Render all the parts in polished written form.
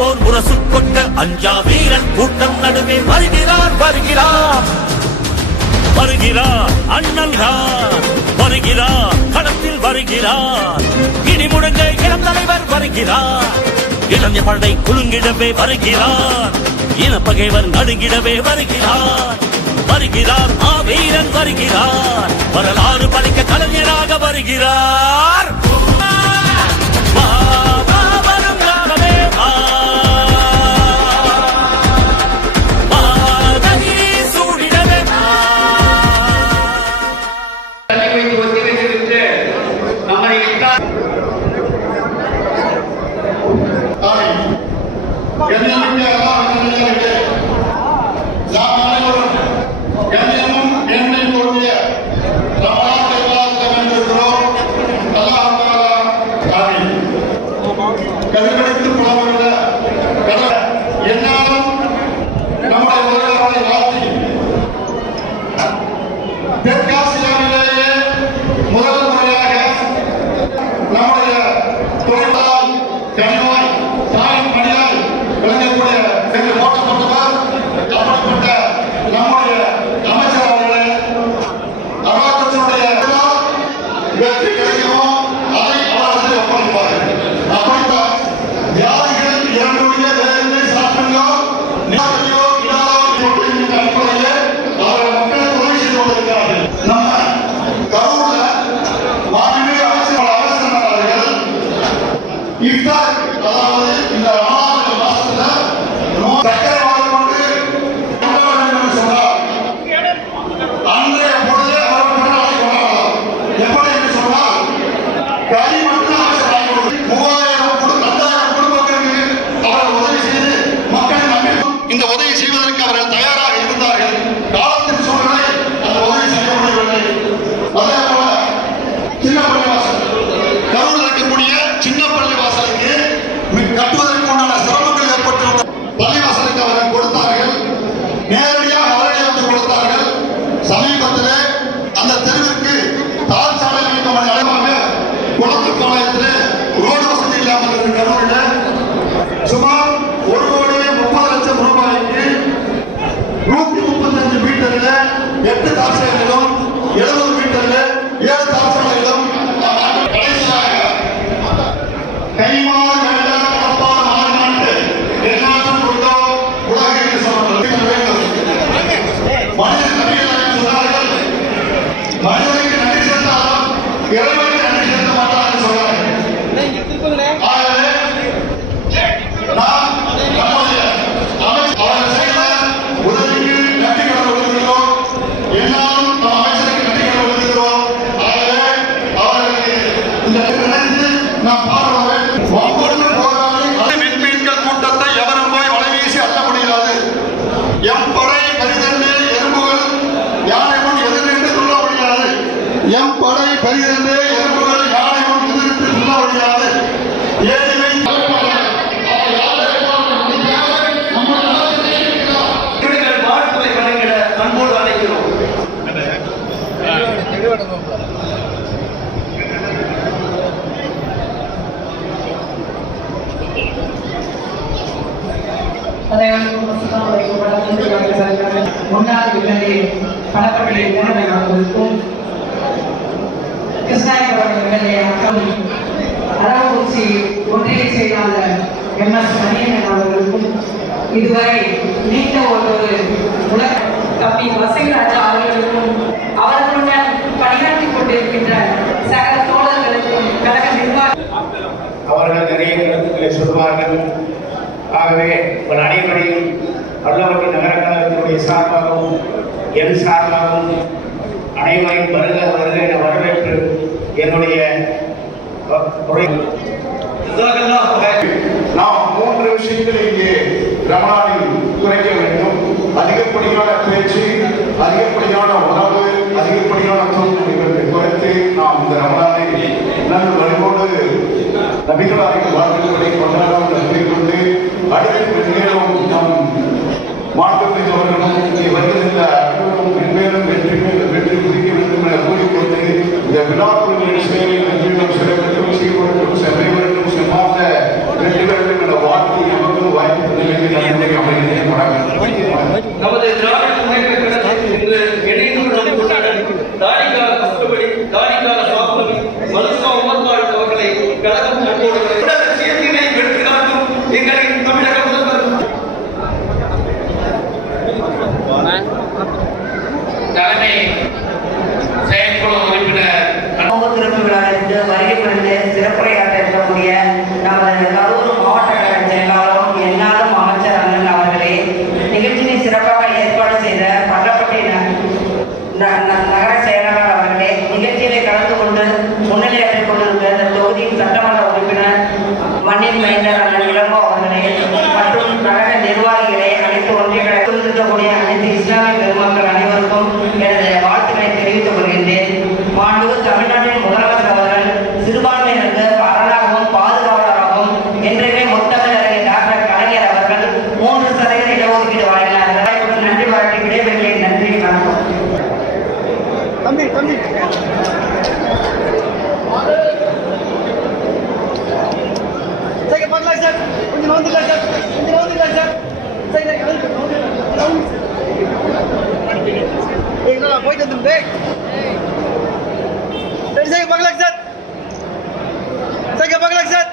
போர் முரசு கொண்ட அஞ்சா வீரன் கூட்டம் நடுவே வருகிறார் வருகிறார் வருகிறார் அண்ணல் வருகிறார் களத்தில் வருகிறார் இனி முழங்க இளம் தலைவர் வருகிறார் இளைஞ படை குலுங்கிடவே வருகிறார் இனப்பகைவர் நடுங்கிடவே வருகிறார் வருகிறார் வீரன் வருகிறார் வரலாறு படைக்க கலைஞராக வருகிறார் சுமார் 1,30,00,000 ரூபாய்க்கு 135 மீட்டர்ல 8 தார்சாலைகளும் 70 மீட்டர்ல 7 தார்சாலைகளும் கடைசியாக கைமாறு மனிதனுக்கு நன்றி செலுத்தாலும் இறைவனுக்கு நன்றி செலுத்த மாட்டார்கள் சொல்றாங்க. நாம் நம்முடைய அவர்கள் செய்த உதவிக்கு நன்றி கடன் கொடுக்கிறோம். எல்லாரும் நம் அமைச்சருக்கு நன்றி கடன் கொடுக்கிறோம். ஆகவே அவர்களுக்கு இந்த நினைத்து நாம் பாடுற விண்மீன்கள் கூட்டத்தை எவரும் போய் வலைவீசி அள்ள முடியாது. எம் படை பரிதண்டு எறும்புகள் யானை முன் எதிர்த்து சொல்ல முடியாது. எம் படை பரிதண்டு எறும்புகள் யானை முன் எதிர்த்து சொல்ல முடியாது. ஏழ்மை வாழ்த்துறை வழங்கிட அன்போடு அழைக்கிறோம். முன்னாள் பணப்பட்டியலை நிறுவனங்களுக்கும் கிருஷ்ணாயபுரம் அக்கம் அரவக்குறிச்சி ஒன்றிய செயலாளர் MS மணியன் அவர்களுக்கும் இதுவரை நீண்ட ஒரு உலக தம்பி வசைராஜா அவர்களுக்கும் அவர்களுடன் பணியாற்றிக் கொண்டிருக்கின்ற சகல தோழர்களுக்கும் கழக நிர்வாக அவர்கள் நிறைய கருத்துக்களை சொல்வார்கள். ஆகவே உங்கள் அனைவரையும் வல்லவட்டி நகர கழகத்தினுடைய சார்பாகவும் என் சார்பாகவும் அனைவரையும் வருக வருக என வரவேற்று என்னுடைய நாம் 3 விஷயங்களை இங்கே ரமணானில் குறைக்க வேண்டும். அதிகப்படியான பேச்சு, அதிகப்படியான உணவு, அதிகப்படியான தூக்கம் இவற்றை குறைத்து நாம் இந்த ரமணானை நல்ல வழிபோடு நபிகளாரின் வாழ்க்கைகளை கொண்டாடாமல் நன்றி கொண்டு அடுத்த நேரம் நம் மாற்றத்தை அவர்களும் இங்கே வருகின்ற அனைவரும் மென்மேலும் வெற்றி குதிக்க வேண்டும் என கூறிக்கொண்டு இந்த விழாக்குழுவின் செயலில் வெற்றிடம் சிறப்பிற்கும் சீர்வருக்கும் செம்மைவருக்கும் செம்மாந்த வெற்றி வேண்டும் என வாழ்த்தி எமக்கும் அவர்களை, தாரிகால சாகுபவி, மதுசா உமர்காடு அவர்களை கழகம் அன்போடு லட்சியத்தினை வெற்றி காட்டும் எங்களின் தமிழக முதல்வர் தலைமை செயற்குழு உறுப்பினர் திறப்பு விழாவிற்கு வருகை புரிந்து சிறப்புரையாற்ற இருக்கக்கூடிய நமது கரூர் மாவட்ட கழக செயலாளரும் என்னாலும் அமைச்சர் அண்ணன் அவர்களே, நிகழ்ச்சியை சிறப்பாக ஏற்பாடு செய்த பள்ளப்பட்டி நகர செயலாளர் அவர்களே, நிகழ்ச்சியிலே கலந்து கொண்டு முன்னிலையாற்றிக் கொண்டிருந்த இந்த தொகுதியின் சட்டமன்ற உறுப்பினர் மண்ணின் மைந்தர் அண்ணன் இளங்கோ அவர்களே மற்றும் கழக நிர்வாகிகளே, அனைத்து ஒன்றிய கழகத்தில் இருக்கக்கூடிய அனைத்து இஸ்லாமிய பெருமக்கள் அனைவருக்கும் எனது வாழ்த்துக்களை தெரிவித்துக் கொள்கின்றேன். மாண்புமிகு தமிழ்நாட்டின் முதலமைச்சர் அவர்கள் சிறுபான்மையினருக்கு அரணாகவும் பாதுகாவலராகவும் என்றைக்குமே முத்தமிழறிஞர் டாக்டர் கலைஞர் அவர்கள் 3% இடஒதுக்கீடு வழங்கினார்கள். நன்றி பாராட்டி விடைபெறுகிறேன். நன்றி, வணக்கம். போயிட்டு வந்து சரி பார்க்கலாம் சார். சரி பார்க்கலாம் சார்.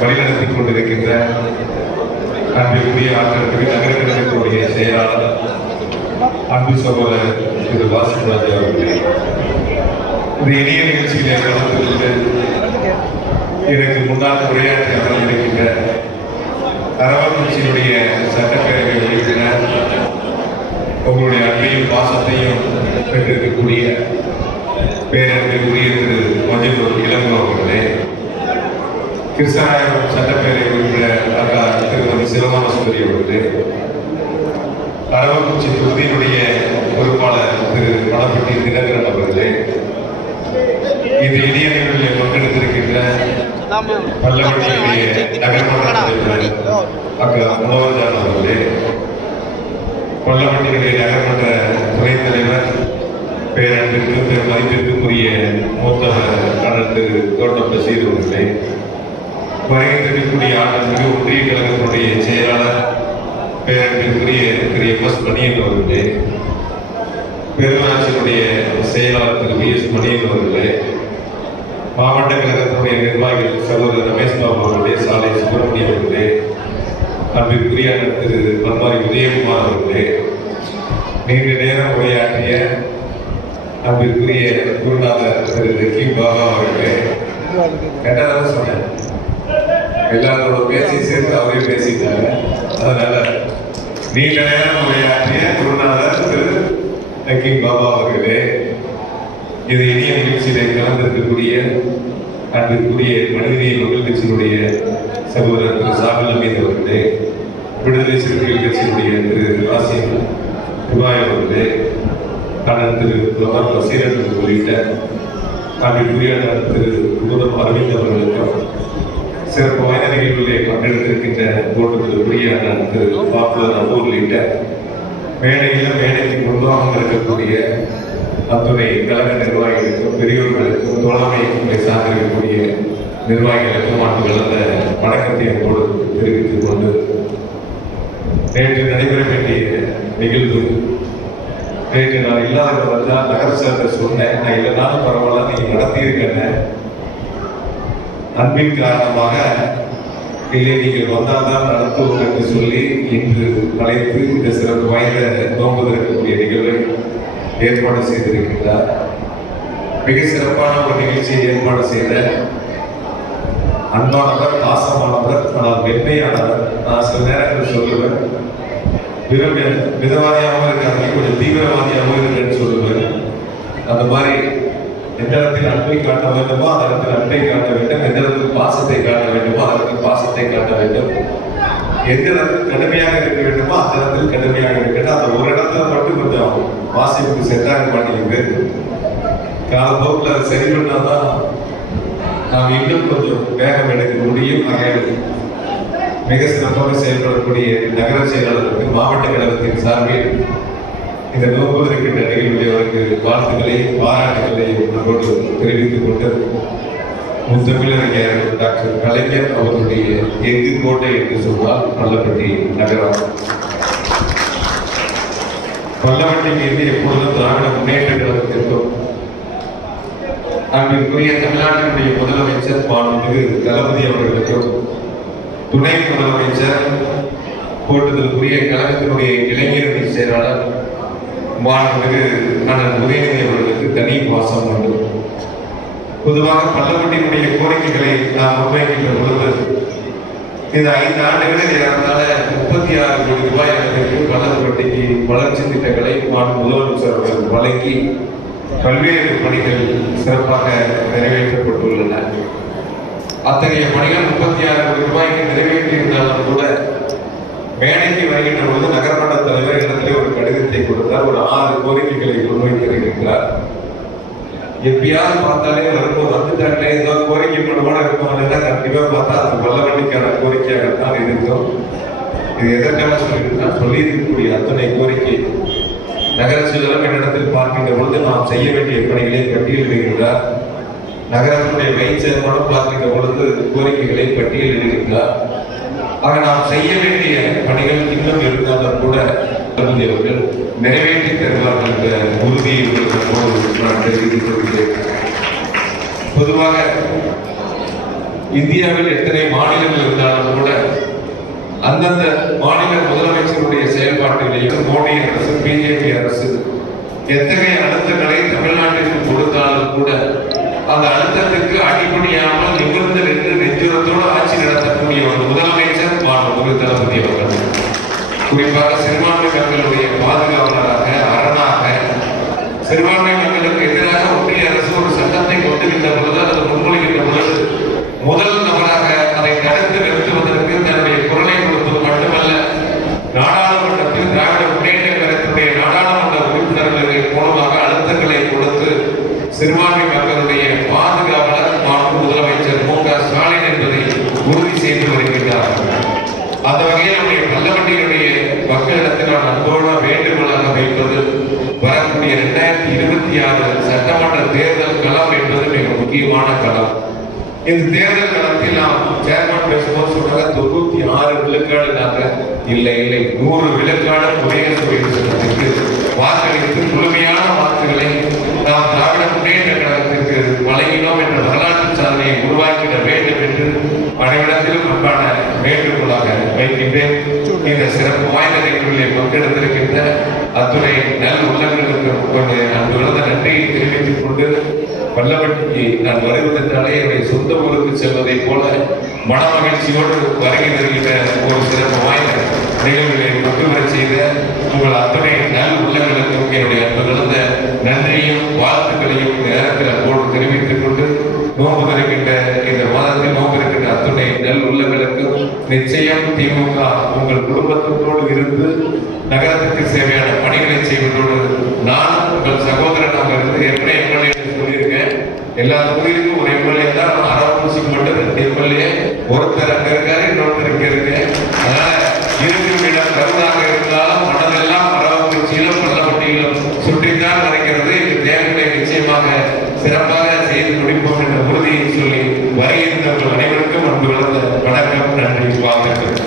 வழிநடத்திக் கொண்டிருக்கின்ற அன்பிற்குரிய ஆற்றலுக்கு நகர கழகத்தினுடைய செயலாளர் அன்பு சகோதரர் திரு வாசிராஜா அவர்களே, இந்த இனிய நிகழ்ச்சியிலே கலந்து கொண்டு எனக்கு முன்னால் உரையாற்றி அமர்ந்திருக்கின்ற அரவக்குறிச்சியினுடைய சட்டப்பேரவை உறுப்பினர், உங்களுடைய அன்பையும் பாசத்தையும் பெற்றிருக்கக்கூடிய பேரன்பிற்குரிய திரு மஞ்சள் இளங்கோ அவர்களே, கிருஷ்ணராயபுரம் சட்டப்பேரவை உறுப்பினர் அக்கா திருமதி சிவகாமசுந்தரி அவர்களே, அரவக்குறிச்சி தொகுதியினுடைய பொறுப்பாளர் திரு பணப்பட்டி தினகரன் அவர்களே, இந்த இனிய நிகழ்வில் பங்கெடுத்திருக்கின்ற பள்ளப்பட்டியுடைய நகர்மன்ற தலைவர் அக்கா மனோஜான் அவர்களே, பள்ளப்பட்டியுடைய நகர்மன்ற துணைத் தலைவர் பேரன்பிற்கும் பெரும் மதிப்பிற்குரிய மூத்தவர் அண்ணன் திரு தோட்டம் பசீர் அவர்களே, வருகின்றக்கூடிய ஆண்டமிகு ஒன்றிய கழகத்தினுடைய செயலாளர் பேரன்பிற்குரிய திரு எம்.எஸ். மணியன் அவர்களே, பெருமாட்சியினுடைய செயலாளர் திரு வி.எஸ். மணியன் அவர்களே, மாவட்ட கழகத்தினுடைய நிர்வாகிகள் சகோதரர் ரமேஷ் பாபு அவர்களே, சாலை சுப்பிரமணியம் அவர்களே, அன்பிற்குரிய திரு மன்மாரி உதயகுமார் அவர்களே, நீண்ட நேரம் உரையாற்றிய அன்பிற்குரிய குருநாதர் திரு ரஹீம் பாபா அவர்களே, கேட்டதாக சொன்னேன், எல்லாரோட பேசி சேர்த்து அவரே பேசிட்டாங்க. அதனால நீண்ட நேரம் உரையாற்றிய குருநாதர் திரு ரஹீம் பாபா அவர்களே, இது இனிய நிகழ்ச்சியிலே கலந்திருக்கக்கூடிய அன்பிற்குரிய மனிதநேய மக்கள் கட்சியினுடைய சகோதரர் திரு சாகுல் அமீத் அவர்களே, விடுதலை சிறுத்தைகள் கட்சியினுடைய திரு ராசியம் துபாய் அவர்களே, அண்ணன் திரு பிரபர் பசீரன் உள்ளிட்ட அன்பிற்குரிய திரு குமுதம் அரவிந்த் அவர்களுக்கும் சிறப்பு வாய்ந்த நிகழ்வுகளை பங்கெடுத்திருக்கின்ற போட்டுக்குரிய அண்ணன் திரு பாப்புலர் அபு உள்ளிட்ட மேடையிலும் மேடைக்கு முன்பாக இருக்கக்கூடிய அத்துறை கழக நிர்வாகிகளுக்கும் பெரியோர்களுக்கும் தோழமை சார்ந்திருக்கக்கூடிய நிர்வாகிகளுக்கும் மாற்று கலந்த வணக்கத்தை அப்போது தெரிவித்துக் கொண்டு நேற்று நடைபெற வேண்டிய நிகழ்வு நேற்று நான் இல்லாதவர் தான் நகர சார்ந்த சொன்னேன். நான் இல்லைனாலும் பரவாயில்ல, நீங்க நடத்தியிருக்கேன், அன்பின் காரணமாக இல்லை நீங்கள் வந்தால்தான் நடத்துவோம் என்று சொல்லி இன்று அழைத்து இந்த சிறப்பு வாய்ந்த நோன்பு திறக்கக்கூடிய நிகழ்வை ஏற்பாடு செய்திருக்கின்றார். மிக சிறப்பான ஒரு நிகழ்ச்சியை ஏற்பாடு செய்த அன்பானவர், பாசமானவர், ஆனால் மென்மையானவர். நான் சில நேரத்தில் சொல்லுவேன், மிதவாதியாகவும் இருக்காங்க, கொஞ்சம் தீவிரவாதியாகவும் இருக்குன்னு சொல்லுவேன். அந்த மாதிரி எந்த இடத்தில் அன்பை காட்ட வேண்டுமோ அந்த இடத்தில் அன்பை காட்ட வேண்டும், எந்த இடத்தில் பாசத்தை காட்ட வேண்டுமோ அந்த இடத்தில் பாசத்தை காட்ட வேண்டும், எந்த இடத்தில் கடுமையாக இருக்க வேண்டுமோ அந்த இடத்தில் கடுமையாக இருக்கட்டும். அந்த ஒரு இடத்துல மட்டும் கொஞ்சம் வாசிப்புக்கு செட் ஆக மாட்டேங்குது. காலப்போக்கில் அதை சரி பண்ணாதான் நாம் இன்னும் கொஞ்சம் வேகம் எடுக்க முடியும். மிக சிறப்பாக செயல்படக்கூடிய நகர செயலாளருக்கு மாவட்ட கழகத்தின் சார்பில் இந்த நோன்பு இருக்கின்ற நிகழ்வுகளை அவருக்கு வாழ்த்துக்களை பாராட்டுகளை நம்மோடு தெரிவித்துக் கொண்டு முத்தமிழறிஞர் டாக்டர் கலைஞர் அவர்களுடைய எங்கு கோட்டை என்று சொன்னால் பள்ளப்பட்டி நகரம். பள்ளப்பட்டி மீது எப்பொழுதும் திராவிட முன்னேற்ற கழகத்திற்கும் அன்பிற்குரிய தமிழ்நாட்டினுடைய முதலமைச்சர் மாண்புமிகு தளபதி அவர்களுக்கும் துணை முதலமைச்சர் போட்டுதலுக்குரிய கழகத்தினுடைய இளைஞரணி செயலாளர் மாண்புமிகு அண்ணன் உதயநிதி அவர்களுக்கு தனி பாசம் உண்டு. பொதுவாக பள்ளப்பட்டியினுடைய கோரிக்கைகளை நாம் முன்வைக்கின்ற பொழுது இந்த 5 ஆண்டுகளில் ஏறத்தாழ 36 கோடி ரூபாய் அளவிற்கு பள்ளப்பட்டிக்கு வளர்ச்சி திட்டங்களை முதலமைச்சர் அவர்கள் வழங்கி பல்வேறு பணிகள் சிறப்பாக நிறைவேற்றப்பட்டுள்ளன. அத்தகைய பணிகள் 36 கோடி ரூபாய்க்கு நிறைவேற்றியிருந்தாலும் கூட மேடைக்கு வருகின்ற பொழுது நகரமன்ற தலைவர் இடத்திலே ஒரு கடிதத்தை கொடுத்தார். ஒரு 6 கோரிக்கைகளை முன்வைத்திருக்கிறார். எப்பயாவது பார்த்தாலே வரும்போது வந்துட்டாங்களே ஏதோ கோரிக்கை கூட இருக்கும். கண்டிப்பா பார்த்தா அது பள்ளப்பட்டிக்கான கோரிக்கையாகத்தான் இருக்கும். இது எதற்காக சொல்லியிருக்கக்கூடிய அத்தனை கோரிக்கை நகர செயலர் என்னிடத்தில் பார்க்கின்ற பொழுது நாம் செய்ய வேண்டிய பணிகளை பட்டியலிடுகின்றார். நகரத்தினுடைய வைஸ் சேர்மனும் பார்க்கின்ற பொழுது கோரிக்கைகளை பட்டியலிடுகின்றார். ஆக நாம் செய்ய வேண்டிய பணிகள் இன்னும் இருந்தாலும் கூட அவர்கள் நிறைவேற்றி தருவார்கள் என்ற உறுதியை நான் தெரிவித்துக் கொள்கிறேன். பொதுவாக இந்தியாவில் எத்தனை மாநிலங்கள் இருந்தாலும் கூட அந்தந்த மாநில முதலமைச்சருடைய செயல்பாட்டிலேயும் மோடி அரசு பிஜேபி அரசு எத்தகைய அழுத்தங்களை தமிழ்நாட்டிற்கு கொடுத்தாலும் கூட அந்த அழுத்தத்திற்கு அடிப்படையாமல் நிமிர்ந்து நின்று நெஞ்சுரத்தோடு ஆட்சி நடத்தக்கூடிய ஒரு முதலமைச்சர் மாண்புமிகு தளபதி அவர்கள். குறிப்பாக சிறுபான்மை மக்களுடைய பாதுகாவலராக அரணாக சிறுபான்மை மக்களுக்கு எதிராக ஒன்றிய அரசு ஒரு சட்டத்தை கொண்டுகின்ற பொழுது அல்லது முன்மொழிகின்ற பொழுது முதல் நபராக அதை தடுத்து நிறுத்துவதற்கு தன்னுடைய குரலை கொடுத்தது மட்டுமல்ல, நாடாளுமன்றத்தில் திராவிட முன்னேற்ற கழகத்தினுடைய நாடாளுமன்ற உறுப்பினர்களின் மூலமாக அழுத்தங்களை கொடுத்து சிறுபான்மை மக்களுடைய பாதுகாவலர் முதலமைச்சர் மு க ஸ்டாலின் என்பதை உறுதி செய்து வருகின்றார். அந்த வகையில் நம்முடைய பள்ளப்பட்டியினுடைய மக்களிடத்தில் நான் அன்போடு வேண்டுகோளாக வைப்பது, வரக்கூடிய 2026 சட்டமன்ற தேர்தல் களம் என்பது மிக முக்கியமான களம். இந்த தேர்தல் களத்தில் நாம் சேர்மன் பேசும்போது சொன்னாங்க 96 விழுக்காடு இல்லை 100 விழுக்காடு குடியரசு சட்டத்திற்கு வாக்களித்து முழுமையான வாக்குகளை நாம் திராவிட முன்னேற்ற கழகத்திற்கு வழங்கினோம் என்ற வரலாற்று சாதனையை உருவாக்கிட வேண்டும் என்று அனைவரிடத்திலும் அன்பான வேண்டுகோளாக வைக்கின்றேன். இந்த சிறப்பு வாய்ந்த நிகழ்வுகளை பங்கெடுத்திருக்கின்ற அத்துறை நல் உள்ளங்களுக்கு அன்பு விழுந்த நன்றியை தெரிவித்துக் கொண்டு, பள்ளப்பட்டிக்கு நான் வருவதென்றாலே என்னுடைய சொந்த ஊருக்கு செல்வதை போல மன மகிழ்ச்சியோடு வருகை தருகின்ற ஒரு சிறப்பு வாய்ந்த நிகழ்வுகளை கொண்டுவர செய்த உங்கள் அத்தனை நல் உள்ளங்களுக்கும் என்னுடைய அன்பு விழுந்த நன்றியும் வாழ்த்துக்களையும் நேரத்தில் அப்போது தெரிவித்துக் கொண்டு, நோன்பு தருகின்ற இந்த மாதத்தில் நோன்பு இருக்கின்ற அத்துணை நல் உள்ளங்களுக்கும் நிச்சயம் திமுக உங்கள் குடும்பத்தோடு இருந்து நகரத்துக்கு தேவையான பணிகளை செய்வதோடு நானும் உங்கள் சகோதரனாக இருந்து எப்படி எம்எல்ஏ சொல்லியிருக்கேன். எல்லா தொகுதிக்கும் ஒரு எம்எல்ஏ தான், அரவணைச்சிக்கு மட்டும் 2 எம்எல்ஏ, ஒருத்தர் அங்க இருக்காரு, இன்னொருத்தர் இங்க இருக்கு. அதனால இருக்கும் இடம் கருதாக இருந்தாலும் மனதெல்லாம் அரவணைச்சியிலும் பள்ளப்பட்டியிலும் சுற்றித்தான் நடக்கிறது. இந்த தேவைகளை நிச்சயமாக சிறப்பாக செய்து முடிப்போம் என்ற உறுதியை சொல்லி வருகின்றவர்கள் அனைவருக்கும் அன்பு வணக்கம், நன்றி, வாழ்த்துக்கள்.